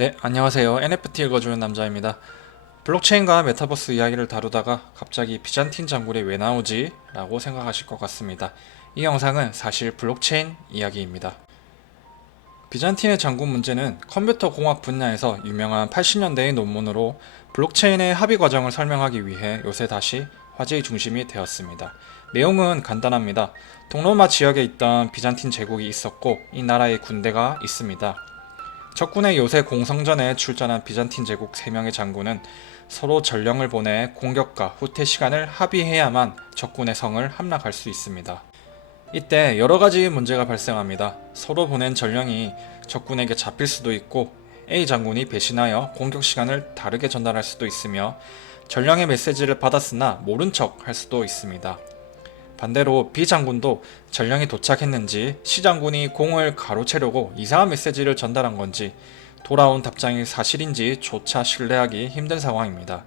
네, 안녕하세요. NFT 읽어주는 남자입니다. 블록체인과 메타버스 이야기를 다루다가 갑자기 비잔틴 장군이 왜 나오지? 라고 생각하실 것 같습니다. 이 영상은 사실 블록체인 이야기입니다. 비잔틴의 장군 문제는 컴퓨터 공학 분야에서 유명한 80년대의 논문으로 블록체인의 합의 과정을 설명하기 위해 요새 다시 화제의 중심이 되었습니다. 내용은 간단합니다. 동로마 지역에 있던 비잔틴 제국이 있었고 이 나라에 군대가 있습니다. 적군의 요새 공성전에 출전한 비잔틴 제국 3명의 장군은 서로 전령을 보내 공격과 후퇴 시간을 합의해야만 적군의 성을 함락할 수 있습니다. 이때 여러가지 문제가 발생합니다. 서로 보낸 전령이 적군에게 잡힐 수도 있고 A 장군이 배신하여 공격 시간을 다르게 전달할 수도 있으며 전령의 메시지를 받았으나 모른 척 할 수도 있습니다. 반대로 B 장군도 전령이 도착했는지 C 장군이 공을 가로채려고 이상한 메시지를 전달한 건지 돌아온 답장이 사실인지 조차 신뢰하기 힘든 상황입니다.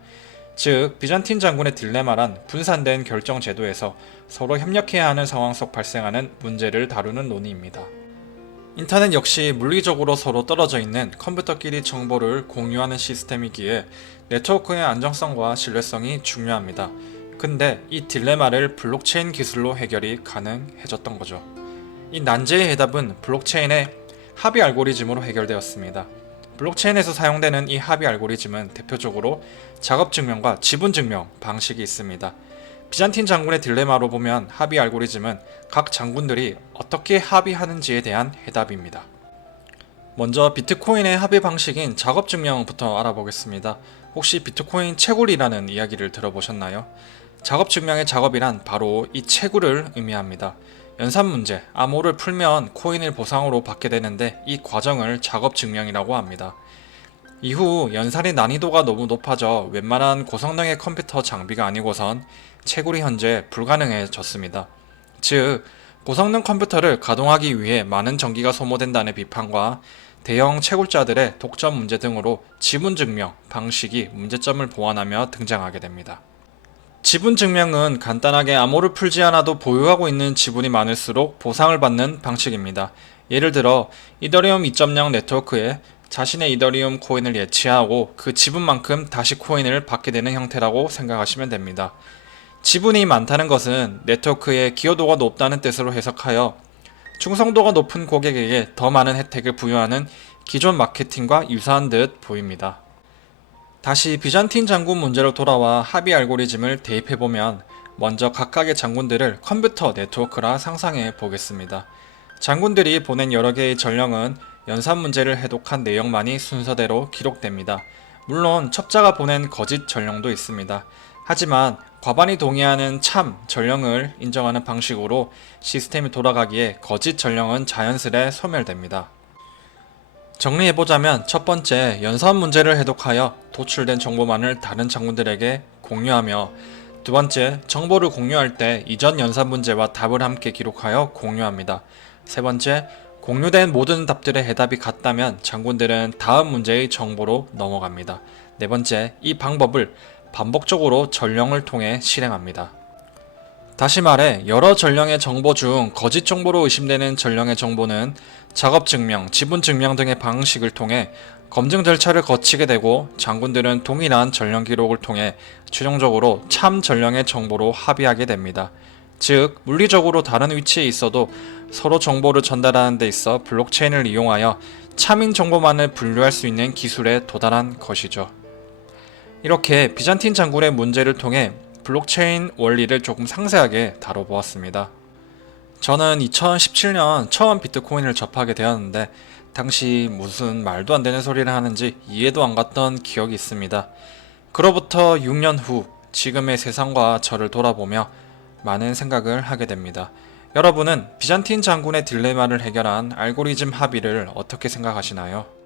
즉 비잔틴 장군의 딜레마란 분산된 결정 제도에서 서로 협력해야 하는 상황 속 발생하는 문제를 다루는 논의입니다. 인터넷 역시 물리적으로 서로 떨어져 있는 컴퓨터끼리 정보를 공유하는 시스템이기에 네트워크의 안정성과 신뢰성이 중요합니다. 근데 이 딜레마를 블록체인 기술로 해결이 가능해졌던 거죠. 이 난제의 해답은 블록체인의 합의 알고리즘으로 해결되었습니다. 블록체인에서 사용되는 이 합의 알고리즘은 대표적으로 작업 증명과 지분 증명 방식이 있습니다. 비잔틴 장군의 딜레마로 보면 합의 알고리즘은 각 장군들이 어떻게 합의하는지에 대한 해답입니다. 먼저 비트코인의 합의 방식인 작업 증명부터 알아보겠습니다. 혹시 비트코인 채굴이라는 이야기를 들어보셨나요? 작업 증명의 작업이란 바로 이 채굴을 의미합니다. 연산 문제, 암호를 풀면 코인을 보상으로 받게 되는데 이 과정을 작업 증명이라고 합니다. 이후 연산의 난이도가 너무 높아져 웬만한 고성능의 컴퓨터 장비가 아니고선 채굴이 현재 불가능해졌습니다. 즉, 고성능 컴퓨터를 가동하기 위해 많은 전기가 소모된다는 비판과 대형 채굴자들의 독점 문제 등으로 지분 증명 방식이 문제점을 보완하며 등장하게 됩니다. 지분 증명은 간단하게 암호를 풀지 않아도 보유하고 있는 지분이 많을수록 보상을 받는 방식입니다. 예를 들어 이더리움 2.0 네트워크에 자신의 이더리움 코인을 예치하고 그 지분만큼 다시 코인을 받게 되는 형태라고 생각하시면 됩니다. 지분이 많다는 것은 네트워크의 기여도가 높다는 뜻으로 해석하여 충성도가 높은 고객에게 더 많은 혜택을 부여하는 기존 마케팅과 유사한 듯 보입니다. 다시 비잔틴 장군 문제로 돌아와 합의 알고리즘을 대입해보면 먼저 각각의 장군들을 컴퓨터 네트워크라 상상해 보겠습니다. 장군들이 보낸 여러 개의 전령은 연산 문제를 해독한 내용만이 순서대로 기록됩니다. 물론 첩자가 보낸 거짓 전령도 있습니다. 하지만 과반이 동의하는 참 전령을 인정하는 방식으로 시스템이 돌아가기에 거짓 전령은 자연스레 소멸됩니다. 정리해보자면 첫 번째, 연산 문제를 해독하여 도출된 정보만을 다른 장군들에게 공유하며 두 번째, 정보를 공유할 때 이전 연산 문제와 답을 함께 기록하여 공유합니다. 세 번째, 공유된 모든 답들의 해답이 같다면 장군들은 다음 문제의 정보로 넘어갑니다. 네 번째, 이 방법을 반복적으로 전령을 통해 실행합니다. 다시 말해 여러 전령의 정보 중 거짓 정보로 의심되는 전령의 정보는 작업 증명, 지분 증명 등의 방식을 통해 검증 절차를 거치게 되고 장군들은 동일한 전령 기록을 통해 최종적으로 참 전령의 정보로 합의하게 됩니다. 즉 물리적으로 다른 위치에 있어도 서로 정보를 전달하는 데 있어 블록체인을 이용하여 참인 정보만을 분류할 수 있는 기술에 도달한 것이죠. 이렇게 비잔틴 장군의 문제를 통해 블록체인 원리를 조금 상세하게 다뤄보았습니다. 저는 2017년 처음 비트코인을 접하게 되었는데 당시 무슨 말도 안 되는 소리를 하는지 이해도 안 갔던 기억이 있습니다. 그로부터 6년 후 지금의 세상과 저를 돌아보며 많은 생각을 하게 됩니다. 여러분은 비잔틴 장군의 딜레마를 해결한 알고리즘 합의를 어떻게 생각하시나요?